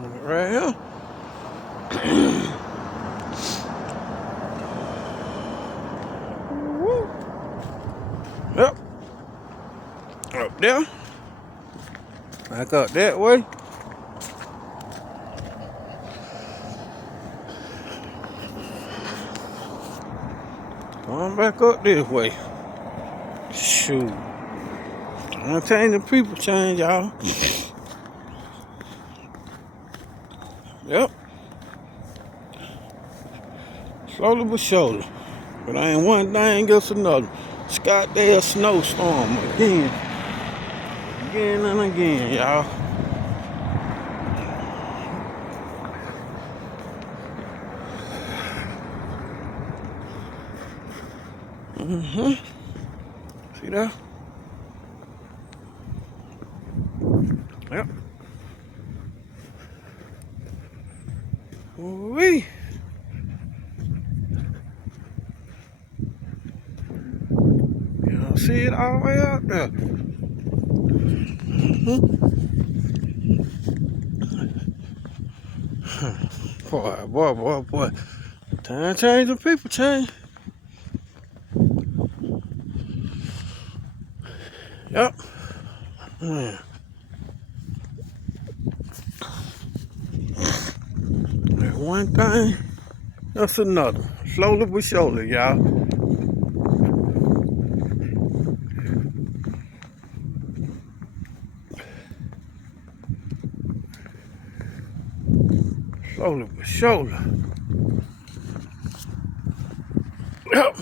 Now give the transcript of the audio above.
Right here. Woo. Yep. Up there. Back up that way. Going back up this way. Shoot. I'm changing people change, y'all. Yep. Slowly but surely. But I ain't one thing against another. Scottdale snowstorm again. Again and again, y'all. See that? Yep. Wee. Y'all see it all the way out there. Boy. Time change, the people change. Yep. Man. One thing, that's another. Slowly but surely, y'all. Slowly but surely. Yep.